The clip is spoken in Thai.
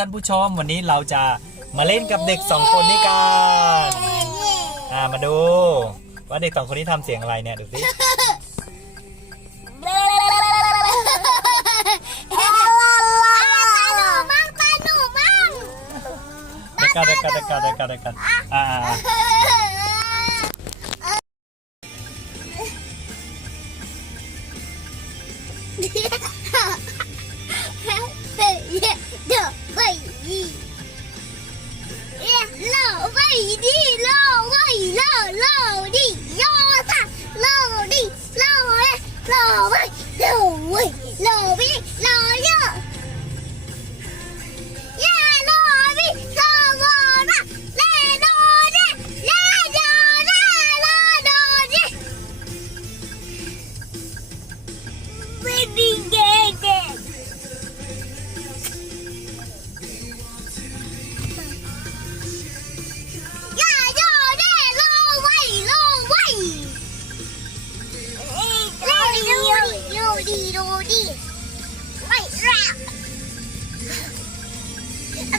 ท่านผู้ชมวันนี้เราจะมาเล่นกับเด็กสองคนนี้กันอ่ามาดู ว่าเด็กสองคนนี้ทำเสียงอะไรเนี่ยดูสิเด็กกันเด็กกันเด็กกันเด็กกันเด็กกันอ่าเย้ 一定